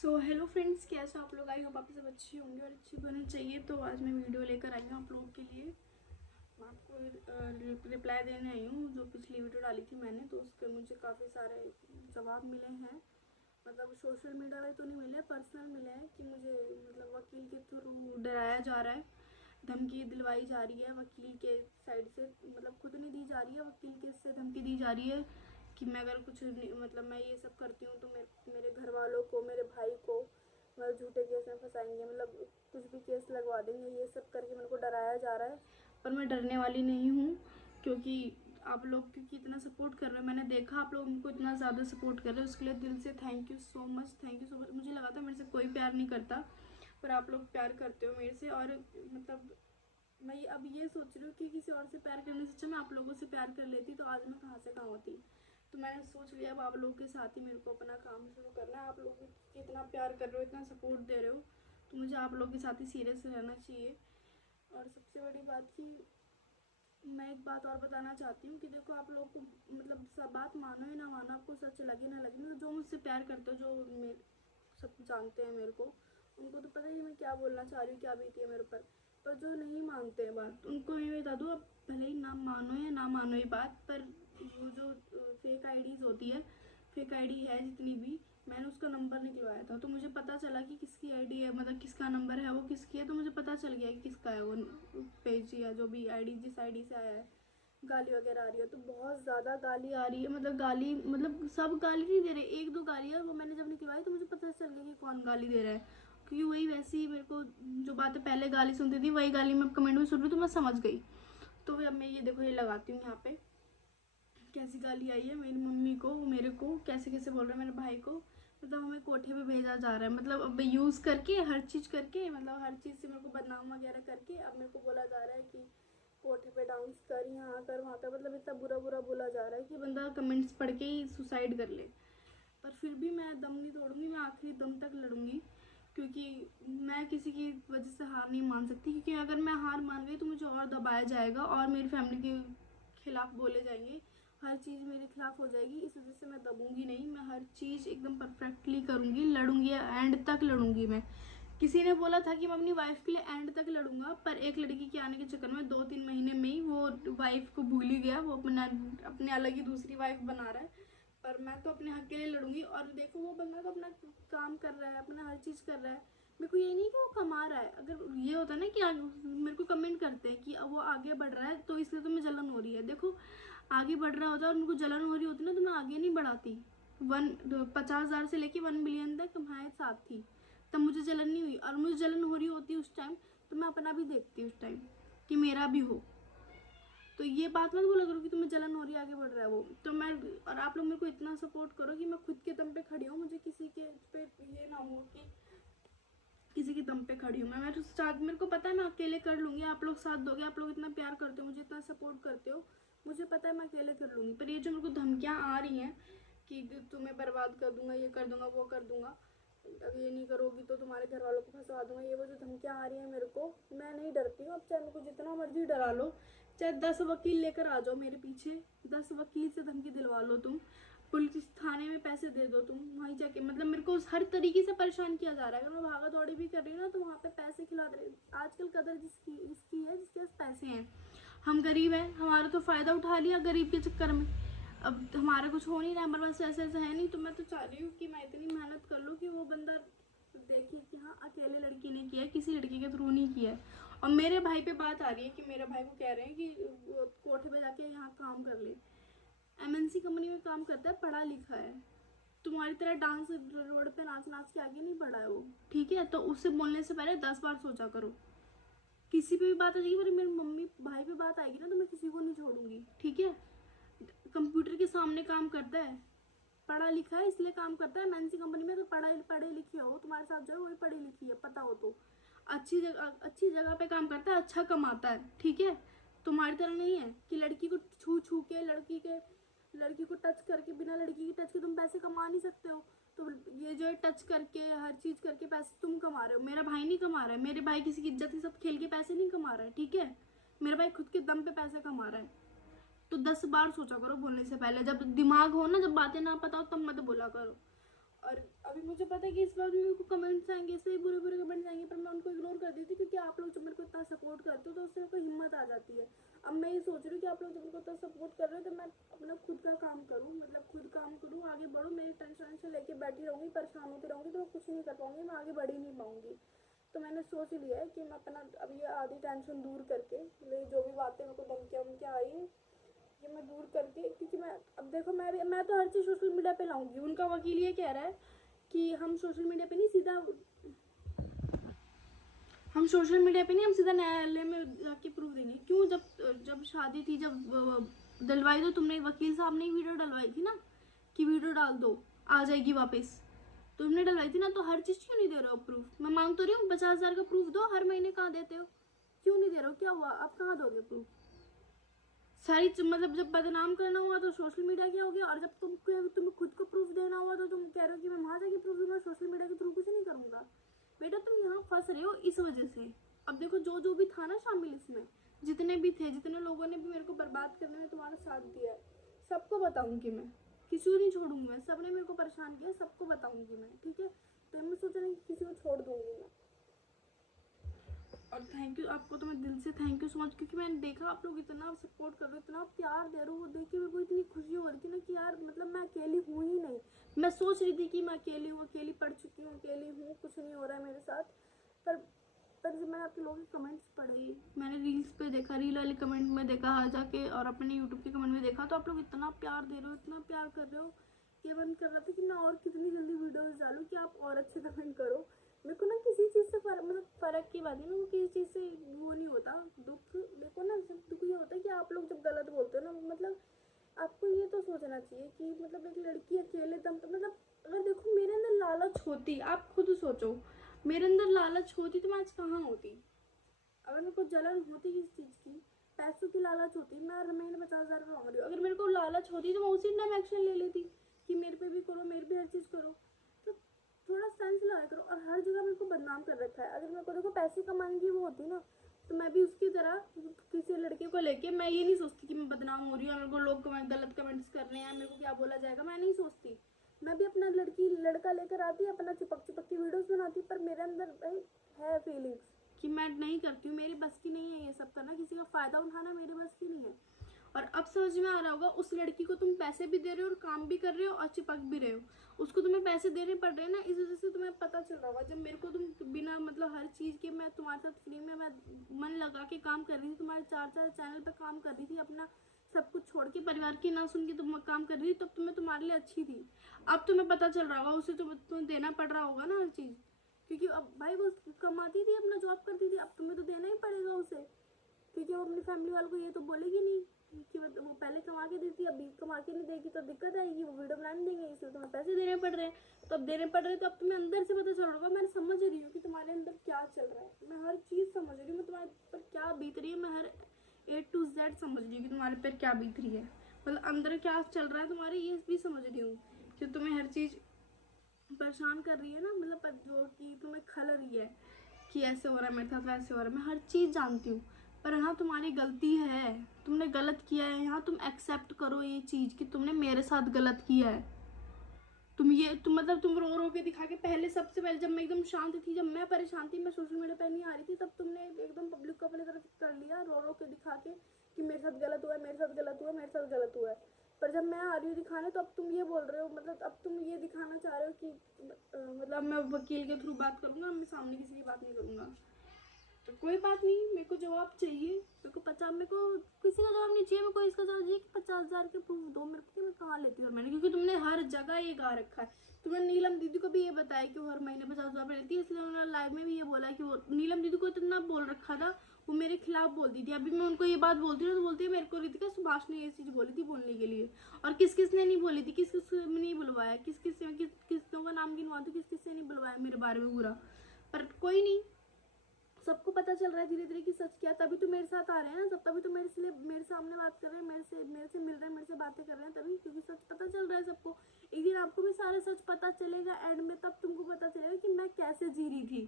So hello friends, कैसे हो आप लोग? आई होप आप सब अच्छे होंगे और अच्छी होनी चाहिए। तो आज मैं वीडियो लेकर आई हूँ आप लोगों के लिए। मैं आपको रिप्लाई देने आई हूँ जो पिछली वीडियो डाली थी मैंने, तो उसके मुझे काफ़ी सारे जवाब मिले हैं। मतलब सोशल मीडिया पे तो नहीं मिले, पर्सनल मिले हैं कि मुझे मतलब वकील के थ्रू डराया जा रहा है, धमकी दिलवाई जा रही है वकील के साइड से। मतलब खुद नहीं दी जा रही है, वकील के से धमकी दी जा रही है कि मैं अगर कुछ मतलब मैं ये सब करती हूँ तो मेरे घर वालों को, मेरे भाई को मतलब झूठे केस में फंसाएंगे, मतलब कुछ भी केस लगवा देंगे। ये सब करके मेरे को डराया जा रहा है, पर मैं डरने वाली नहीं हूँ क्योंकि आप लोग क्योंकि इतना सपोर्ट कर रहे हैं। मैंने देखा आप लोग उनको इतना ज़्यादा सपोर्ट कर रहे हैं, उसके लिए दिल से thank you so much, thank you so much. मुझे लगा था मेरे से कोई प्यार नहीं करता, पर आप लोग प्यार करते हो मेरे से। और मतलब मैं अब ये सोच रही हूँ कि किसी और से प्यार करने से अच्छा मैं आप लोगों से प्यार कर लेती तो आज मैं कहाँ से कहाँ होती। तो मैंने सोच लिया अब आप लोगों के साथ ही मेरे को अपना काम शुरू करना है। आप लोग इतना प्यार कर रहे हो, इतना सपोर्ट दे रहे हो, तो मुझे आप लोगों के साथ ही सीरियस रहना चाहिए। और सबसे बड़ी बात कि मैं एक बात और बताना चाहती हूँ कि देखो आप लोग को मतलब सब बात मानो या ना मानो, आपको सच लगे ना लगे, मतलब जो मुझसे प्यार करते हो, जो मेरे सब जानते हैं मेरे को, उनको तो पता ही मैं क्या बोलना चाह रही हूँ, क्या बीती है मेरे ऊपर। पर जो नहीं मानते हैं बात, उनको मैं बता दूँ, आप भले ही ना मानो या ना मानो ये बात, पर वो जो फेक आईडीज़ होती है, फेक आईडी है जितनी भी, मैंने उसका नंबर निकलवाया था तो मुझे पता चला कि किसकी आईडी है, मतलब किसका नंबर है, वो किसकी है। तो मुझे पता चल गया कि किसका है वो पेज या जो भी आईडी, जिस आईडी से आया है। गाली वगैरह आ रही है तो बहुत ज़्यादा गाली आ रही है, मतलब गाली मतलब सब गाली नहीं दे रहे, एक दो गाली है। वो मैंने जब निकलवाई तो मुझे पता चल गया कि कौन गाली दे रहा है, क्योंकि वही वैसे ही मेरे को जो बातें पहले गाली सुनती थी वही गाली मैं कमेंट में सुन रही, तो मैं समझ गई। तो अब मैं ये देखो, ये लगाती हूँ यहाँ पे, कैसी गाली आई है मेरी मम्मी को, मेरे को कैसे कैसे बोल रहे हैं, मेरे भाई को। मतलब हमें कोठे पे भेजा जा रहा है, मतलब अब यूज़ करके हर चीज़ करके, मतलब हर चीज़ से मेरे को बदनाम वगैरह करके अब मेरे को बोला जा रहा है कि कोठे पे डांस कर, यहाँ कर, वहाँ कर। मतलब इतना बुरा बुरा बोला जा रहा है कि बंदा कमेंट्स पढ़ के ही सुसाइड कर ले। पर फिर भी मैं दम नहीं तोड़ूंगी, मैं आखिरी दम तक लड़ूंगी, क्योंकि मैं किसी की वजह से हार नहीं मान सकती। क्योंकि अगर मैं हार मान गई तो मुझे और दबाया जाएगा और मेरी फैमिली के खिलाफ बोले जाएंगे, हर चीज़ मेरे खिलाफ हो जाएगी। इस वजह से मैं दबूंगी नहीं, मैं हर चीज़ एकदम परफेक्टली करूँगी, लड़ूंगी, एंड तक लड़ूंगी मैं। किसी ने बोला था कि मैं अपनी वाइफ के लिए एंड तक लड़ूंगा, पर एक लड़की के आने के चक्कर में 2-3 महीने में ही वो वाइफ को भूल ही गया, वो अपने अलग ही दूसरी वाइफ बना रहा है। पर मैं तो अपने हक के लिए लड़ूंगी। और देखो वो बंदा तो अपना काम कर रहा है, अपना हर चीज़ कर रहा है, मेरे को ये नहीं कि वो कमा रहा है। अगर ये होता है ना कि मेरे को कमेंट करते हैं कि अब वो आगे बढ़ रहा है तो इसलिए तुम्हें जलन हो रही है, देखो आगे बढ़ रहा होता और उनको जलन हो रही होती ना तो मैं आगे नहीं बढ़ाती। 50,000 से लेके 1 मिलियन तक हमारे साथ थी, तब मुझे जलन नहीं हुई। और मुझे जलन हो रही होती उस टाइम तो मैं अपना भी देखती उस टाइम कि मेरा भी हो। तो ये बात मत बोला करो कि तुम्हें जलन हो रही है, आगे बढ़ रहा है वो। तो मैं, और आप लोग मेरे को इतना सपोर्ट करो कि मैं खुद के दम पे खड़ी हूँ, मुझे किसी के पे ये ना हो कि किसी के दम पे खड़ी हूँ मैं तो साथ, मेरे को पता है मैं अकेले कर लूँगी, आप लोग साथ दोगे, आप लोग इतना प्यार करते हो, मुझे इतना सपोर्ट करते हो, मुझे पता है मैं अकेले कर लूँगी। पर ये जो मेरे को धमकियाँ आ रही हैं कि तुम्हें बर्बाद कर दूंगा, ये कर दूंगा, वो कर दूंगा, अब ये नहीं करोगी तो तुम्हारे घर वालों को फंसवा दूंगा, ये वो जो धमकियाँ आ रही हैं मेरे को, मैं नहीं डरती हूँ। अब चाहे मेरे को जितना मर्जी डरा लो, चाहे 10 वकील लेकर आ जाओ मेरे पीछे, 10 वकील से धमकी दिलवा लो तुम, पुलिस थाने में पैसे दे दो तुम, वहीं जाके मतलब मेरे को हर तरीके से परेशान किया जा रहा है। अगर मैं भागा दौड़ी भी कर रही हूँ ना तो वहाँ पे पैसे खिला दे रहे। आजकल कदर जिसकी इसकी है जिसके पास पैसे हैं, हम गरीब हैं, हमारा तो फ़ायदा उठा लिया गरीब के चक्कर में। अब हमारा कुछ हो नहीं रहा, हमारे पास ऐसा ऐसा है नहीं, तो मैं तो चाह रही हूँ कि मैं इतनी मेहनत कर लूँ कि वो बंदा देखे कि हाँ अकेले लड़की ने किया है, किसी लड़की के थ्रू नहीं किया है। और मेरे भाई पे बात आ रही है कि मेरे भाई को कह रहे हैं कि वो कोठे पे जाके यहाँ काम कर ले, एमएनसी कंपनी में काम करता है, पढ़ा लिखा है, तुम्हारी तरह डांस रोड पे नाच नाच के आगे नहीं बढ़ा है वो, ठीक है? तो उससे बोलने से पहले 10 बार सोचा करो। किसी पे भी बात आ जाएगी, पर मेरी मम्मी भाई पे बात आएगी ना तो मैं किसी को नहीं छोड़ूंगी, ठीक है? कंप्यूटर के सामने काम करता है, पढ़ा लिखा है इसलिए काम करता है एमएनसी कंपनी में। तो पढ़े लिखे हो, तुम्हारे साथ जो है वही पढ़ी लिखी है, पता हो तो। अच्छी जगह पे काम करता है, अच्छा कमाता है, ठीक है? तुम्हारी तरह नहीं है कि लड़की को छू छू के, लड़की को टच करके, बिना लड़की की टच के तुम पैसे कमा नहीं सकते हो। तो ये जो है टच करके हर चीज़ करके पैसे तुम कमा रहे हो, मेरा भाई नहीं कमा रहा है। मेरे भाई किसी की इज्जत ही सब खेल के पैसे नहीं कमा रहा है, ठीक है? मेरा भाई खुद के दम पे पैसे कमा रहा है। तो 10 बार सोचा करो बोलने से पहले, जब दिमाग हो ना, जब बातें ना पता हो तब मत बोला करो। और अभी मुझे पता है कि इस बार भी मेरे को कमेंट्स आएंगे, ऐसे ही बुरे बुरे कमेंट्स आएंगे, पर मैं उनको इग्नोर कर देती क्योंकि आप लोग जब मेरे को इतना सपोर्ट करते हो तो उससे मेरे को हिम्मत आ जाती है। अब मैं ये सोच रही हूँ कि आप लोग जब मेरे को इतना सपोर्ट कर रहे हो तो मैं अपना खुद का काम करूँ, मतलब खुद काम करूँ, आगे बढ़ूँ। मेरी टेंशन वेंशन लेके बैठी रहूँगी, परेशान होती रहूँगी तो मैं कुछ नहीं कर पाऊँगी, मैं आगे बढ़ ही नहीं पाऊँगी। तो मैंने सोच लिया है कि मैं अपना अब ये आधी टेंशन दूर करके, मेरी जो भी बातें मेरे को धमकियाँ वमकियाँ आई है ये मैं दूर करके, क्योंकि मैं अब देखो मैं तो हर चीज़ सोशल मीडिया पे लाऊंगी। उनका वकील ये कह रहा है कि हम सोशल मीडिया पे नहीं सीधा हम सीधा न्यायालय में जाके प्रूफ देंगे। क्यों? जब जब शादी थी, जब डलवाई तो तुमने, वकील साहब ने वीडियो डलवाई थी ना कि वीडियो डाल दो आ जाएगी वापस, तुमने डलवाई थी ना, तो हर चीज़ क्यों नहीं दे रहे हो प्रूफ? मैं मांग तो रही हूँ 50,000 का प्रूफ दो, हर महीने कहाँ देते हो? क्यों नहीं दे रहे हो? क्या हुआ? आप कहाँ दोगे प्रूफ? सारी मतलब जब बदनाम करना हुआ तो सोशल मीडिया क्या हो गया, और जब तुम्हें खुद को प्रूफ देना हुआ तो तुम कह रहे हो कि मैं वहां जाके प्रूफ दूंगा, सोशल मीडिया के थ्रू कुछ नहीं करूंगा। बेटा तुम यहाँ फंस रहे हो इस वजह से। अब देखो जो जो भी था ना शामिल इसमें, जितने भी थे, जितने लोगों ने भी मेरे को बर्बाद करने में तुम्हारा साथ दिया है, सबको बताऊंगी मैं, किसी को नहीं छोड़ूंगी मैं। सबने मेरे को परेशान किया, सबको बताऊंगी मैं, ठीक है? तो मैं सोचा नहीं कि किसी को छोड़ दूंगी मैं। और थैंक यू आपको, तो मैं दिल से थैंक यू सो मच, क्योंकि मैंने देखा आप लोग इतना सपोर्ट कर रहे हो, इतना प्यार दे रहे हो, वो देख के मेरे को इतनी खुशी हो रही थी ना कि यार मतलब मैं अकेली हूँ ही नहीं। मैं सोच रही थी कि मैं अकेली हूँ, अकेली पढ़ चुकी हूँ, अकेली हूँ, कुछ नहीं हो रहा है मेरे साथ। पर पर जब मैंने आपके लोगों के कमेंट्स पढ़े, मैंने रील्स पे देखा, रील वाले कमेंट में देखा जाके, और अपने यूट्यूब के कमेंट में देखा, तो आप लोग इतना प्यार दे रहे हो, इतना प्यार कर रहे हो, ये मन कर रहा था कि मैं और कितनी जल्दी वीडियोस डालूँ कि आप और अच्छे कमेंट करो। मेरे को ना किसी चीज़ से मतलब फ़र्क की बात है ना, वो किसी चीज़ से वो नहीं होता दुख। मेरे को ना सिर्फ दुख ये होता है कि आप लोग जब गलत बोलते हो ना, मतलब आपको ये तो सोचना चाहिए कि मतलब एक लड़की अकेले दम पे, मतलब अगर देखो मेरे अंदर लालच होती, आप खुद सोचो, मेरे अंदर लालच होती तो मैं आज कहाँ होती? अगर मेरे को जलन होती किस चीज़ की, पैसों की लालच होती, मैं हर महीने 50,000 रुपये मांग रही हूँ, अगर मेरे को लालच होती तो मैं उसी टाइम एक्शन ले लेती कि मेरे पे भी करो, मेरे भी हर चीज़ करो। तो थोड़ा सेंस लगाया करो। और हर जगह मेरे को बदनाम कर रखा है। अगर मेरे को देखो पैसे कमाने की वो होती ना, तो मैं भी उसकी तरह किसी लड़के को लेके, मैं ये नहीं सोचती कि मैं बदनाम हो रही हूँ, मेरे को लोग गलत कमेंट्स कर रहे हैं, मेरे को क्या बोला जाएगा, मैं नहीं सोचती। मैं भी अपना लड़का लेकर आती, अपना चिपक चिपक की वीडियोस बनाती, पर मेरे अंदर भाई है फीलिंग्स कि मैं नहीं करती हूँ, मेरी बस की नहीं है ये सब करना, किसी का फ़ायदा उठाना मेरे बस की नहीं है। और अब समझ में आ रहा होगा, उस लड़की को तुम पैसे भी दे रहे हो और काम भी कर रहे हो और चिपक भी रहे हो, उसको तुम्हें पैसे देने पड़ रहे हैं ना, इस वजह से तुम्हें पता चल रहा होगा। जब मेरे को तुम बिना मतलब हर चीज़ के, मैं तुम्हारे साथ फ्री में मैं मन लगा के काम कर रही थी, तुम्हारे 4 चैनल पर काम कर रही थी, अपना सब कुछ छोड़ के, परिवार की ना सुन के तुम काम कर रही थी, तब तुम्हें तुम्हारे लिए अच्छी थी। अब तुम्हें पता चल रहा होगा, उसे तुम्हें देना पड़ रहा होगा ना हर चीज़, क्योंकि अब भाई वो कमाती थी, अपना जॉब करती थी, अब तुम्हें तो देना ही पड़ेगा उसे, क्योंकि वो अपनी फैमिली वालों को ये तो बोलेगी नहीं कि वो पहले कमा के देती, अभी कमा के नहीं देगी तो दिक्कत आएगी, वो वीडियो बनाने देंगे, इसलिए तुम्हें पैसे देने पड़ रहे हैं। तो अब देने पड़ रहे हैं तो अब तुम्हें अंदर से पता चल रहा होगा, मैं समझ रही हूँ कि तुम्हारे अंदर क्या चल रहा है, मैं हर चीज़ समझ रही हूँ, मैं तुम्हारे पर क्या बीत रही है, मैं हर A to Z समझ रही हूँ कि तुम्हारे पर क्या बीत रही है, मतलब अंदर क्या चल रहा है तुम्हारे, ये भी समझ रही हूँ कि तुम्हें हर चीज़ परेशान कर रही है ना, मतलब जो कि तुम्हें खल रही है कि ऐसे हो रहा है मेरे साथ, वैसे हो रहा है, मैं हर चीज़ जानती हूँ। पर हाँ तुम्हारी गलती है, तुमने गलत किया है, यहाँ तुम एक्सेप्ट करो ये चीज़ कि तुमने मेरे साथ गलत किया है। तुम मतलब तुम रो रो के दिखा के, पहले सबसे पहले जब मैं एकदम शांत थी, जब मैं परेशान थी, मैं सोशल मीडिया पर नहीं आ रही थी, तब तुमने एकदम पब्लिक को अपनी तरफ कर लिया, रो रो के दिखा के कि मेरे साथ गलत हुआ है, मेरे साथ गलत हुआ है, मेरे साथ गलत हुआ है। पर जब मैं आ रही हूँ दिखाने, तो अब तुम ये बोल रहे हो, मतलब अब तुम ये दिखाना चाह रहे हो कि मतलब मैं वकील के थ्रू बात करूँगा, मैं सामने किसी की बात नहीं करूँगा। तो कोई बात नहीं, मेरे को जवाब चाहिए, मेरे को मेरे को किसी का जवाब नहीं चाहिए, मेरे को इसका जवाब चाहिए कि 50,000 के प्रूफ दो मेरे को कि मैं कहाँ लेती हूँ मैंने, क्योंकि तुमने हर जगह ये गा रखा है। तुमने नीलम दीदी को भी ये बताया कि वो हर महीने 50,000 लेती है, इसलिए उन्होंने लाइव में भी ये बोला कि वो नीलम दीदी को इतना बोल रखा था, वो मेरे खिलाफ बोलती थी। अभी मैं उनको ये बात बोलती हूँ तो बोलती है मेरे को रितिका सुभाष ने ये चीज़ बोली थी बोलने के लिए, और किस किस ने नहीं बोली थी, किस किस ने नहीं बुलवाया, किसों का नाम गिनवा दो, किस किस ने नहीं बुलवाया मेरे बारे में बुरा। पर कोई नहीं, सबको पता चल रहा है धीरे धीरे कि सच क्या, तभी तो मेरे साथ आ रहे हैं ना सब, तभी तो मेरे सामने बात कर रहे हैं, मेरे से मिल रहे हैं, मेरे से बातें कर रहे हैं, तभी, क्योंकि सच पता चल रहा है सबको। एक दिन आपको भी सारा सच पता चलेगा एंड में, तब तुमको पता चलेगा कि मैं कैसे जी रही थी,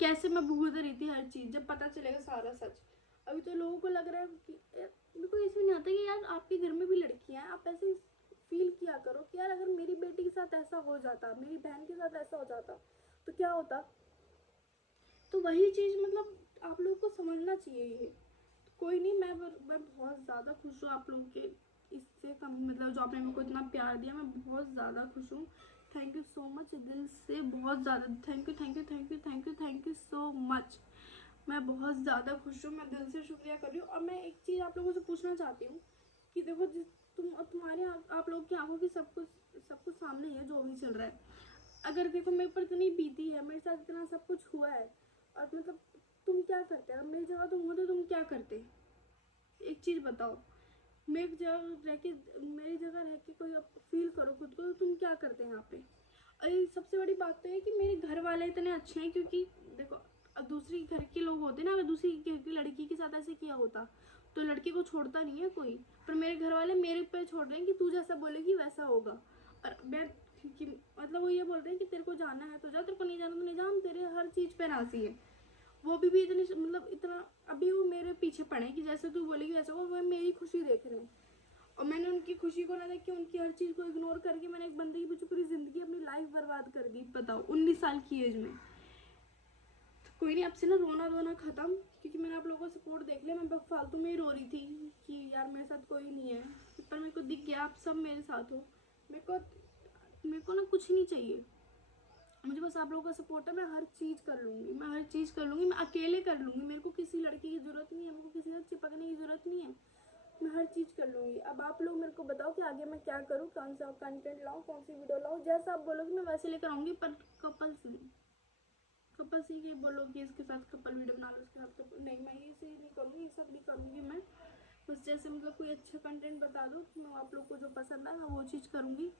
कैसे मैं भूल रही थी हर चीज़, जब पता चलेगा सारा सच। अभी तो लोगों को लग रहा है कि मेरे को ये समझ नहीं आता कि यार आपके घर में भी लड़कियां हैं, आप ऐसे फील किया करो कि यार अगर मेरी बेटी के साथ ऐसा हो जाता, मेरी बहन के साथ ऐसा हो जाता तो क्या होता। तो वही चीज़ मतलब आप लोगों को समझना चाहिए ये। कोई नहीं, मैं बहुत ज़्यादा खुश हूँ आप लोगों के इससे कम मतलब जो आपने मेरे को इतना प्यार दिया, मैं बहुत ज़्यादा खुश हूँ। थैंक यू सो मच, दिल से बहुत ज़्यादा thank you thank you thank you thank you thank you so much. मैं बहुत ज़्यादा खुश हूँ, मैं दिल से शुक्रिया कर रही हूँ। और मैं एक चीज़ आप लोगों से पूछना चाहती हूँ कि देखो जिस तुम्हारे आप लोगों की आंखों की सब कुछ सामने है जो भी चल रहा है। अगर देखो मेरे पर इतनी बीती है, मेरे साथ इतना सब कुछ हुआ है, और मतलब तुम क्या करते? अगर मेरी जगह तुम हो तो तुम क्या करते? एक चीज़ बताओ। मेरी जगह रह के कोई फील करो खुद को, तो तुम क्या करते हैं यहाँ पे? और सबसे बड़ी बात तो है कि मेरे घर वाले इतने अच्छे हैं, क्योंकि देखो दूसरी घर के लोग होते ना, अगर दूसरी घर की लड़की के साथ ऐसे किया होता तो लड़के को छोड़ता नहीं है कोई, पर मेरे घर वाले मेरे पे छोड़ रहे हैं कि तू जैसा बोलेगी वैसा होगा। और मैं मतलब वो ये बोल रहे हैं कि तेरे को जाना है तो जा, तेरे को नहीं जाना तो नहीं जा, हम तेरे हर चीज़ पे राजी है। वो भी इतने मतलब इतना अभी वो मेरे पीछे पड़े कि जैसे तू बोलेगी वैसा, वो मेरी खुशी देख रहे हैं। और मैंने उनकी खुशी को ना देख के, उनकी हर चीज़ को इग्नोर करके मैंने एक बंदे की पीछे पूरी ज़िंदगी अपनी लाइफ बर्बाद कर दी। बताओ 19 साल की एज में। तो कोई नहीं, अब से ना रोना धोना ख़त्म, क्योंकि मैंने आप लोगों का सपोर्ट देख लिया। मैं फालतू में ही रो रही थी कि यार मेरे साथ कोई नहीं है, पर मेरे को दिख गया आप सब मेरे साथ हो। मेरे को ना कुछ नहीं चाहिए, मुझे बस आप लोगों का सपोर्ट है। मैं हर चीज़ कर लूँगी, मैं अकेले कर लूँगी। मेरे को किसी लड़की की ज़रूरत नहीं है, मेरे को किसी से चिपकने की ज़रूरत नहीं है। मैं हर चीज़ कर लूँगी। अब आप लोग मेरे को बताओ कि आगे मैं क्या करूँ, कौन सा कंटेंट लाऊँ, कौन सी वीडियो लाऊँ। जैसा आप बोलोगे मैं वैसे लेकर आऊँगी, पर कपल्स ही बोलोगे इसके साथ कपल वीडियो बना लो, उसके साथ कपल नहीं, मैं ये से नहीं करूँगी, ये सब नहीं करूँगी मैं। बस जैसे मतलब कोई अच्छा कंटेंट बता दो तो मैं आप लोग को जो पसंद है मैं वो चीज़ करूँगी।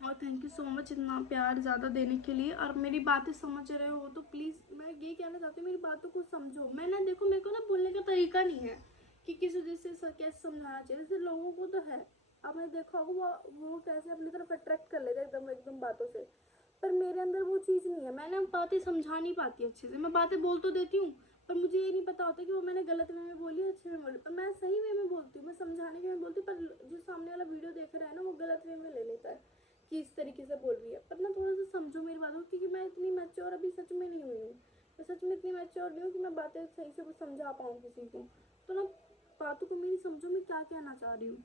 और थैंक यू सो मच इतना प्यार ज़्यादा देने के लिए। और मेरी बातें समझ रहे हो तो प्लीज़ मैं ये कहना चाहती हूँ, मेरी बातों को समझो। मैं ना देखो, मेरे को ना बोलने का तरीका नहीं है कि किस वजह से कैसे समझाना चाहिए। जैसे लोगों को तो है, आपने देखा होगा वो कैसे अपनी तरफ अट्रैक्ट कर लेते एकदम एकदम बातों से, पर मेरे अंदर वो चीज़ नहीं है। मैंने बातें समझा नहीं पाती अच्छे से। मैं बातें बोल तो देती हूँ, पर मुझे ये नहीं पता होता कि वो मैंने गलत वे में बोली है अच्छे में बोली। पर मैं सही वे में बोलती हूँ, मैं समझाने के में बोलती हूँ, पर जो सामने वाला वीडियो देख रहा है ना वो गलत वे में ले लेता है कि इस तरीके से बोल रही है। पर ना थोड़ा सा समझो मेरी बात को, क्योंकि मैं इतनी मैच्योर अभी सच में नहीं हुई हूँ। मैं सच में इतनी मैच्योर नहीं हूँ कि मैं बातें सही से समझा पाऊँ किसी को। तो ना बातों को मेरी समझो, मैं क्या कहना चाह रही हूँ।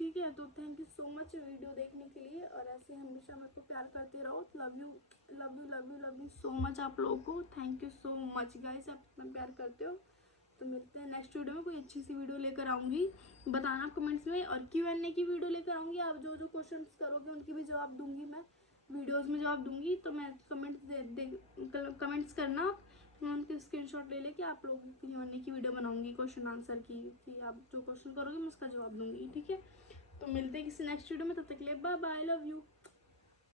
ठीक है, तो thank you so much video देखने के लिए, और ऐसे हमेशा मेरे को प्यार करते रहो। Love you love you love you love you so much आप लोगों को। Thank you so much guys, आप इतना प्यार करते हो। तो मिलते हैं नेक्स्ट वीडियो में, कोई अच्छी सी वीडियो लेकर आऊँगी, बताना कमेंट्स में। और Q&A की वीडियो लेकर आऊँगी, आप जो जो क्वेश्चंस करोगे उनकी भी जवाब दूंगी मैं, वीडियोस में जवाब दूंगी। तो मैं कमेंट्स करना आप, मैं उनके स्क्रीनशॉट ले लेके आप लोगों की Q&A की वीडियो बनाऊंगी, क्वेश्चन आंसर की, कि आप जो क्वेश्चन करोगे मैं उसका जवाब दूंगी। ठीक है, तो मिलते हैं किसी नेक्स्ट वीडियो में, तब तक के लिए बाय बाय, लव यू।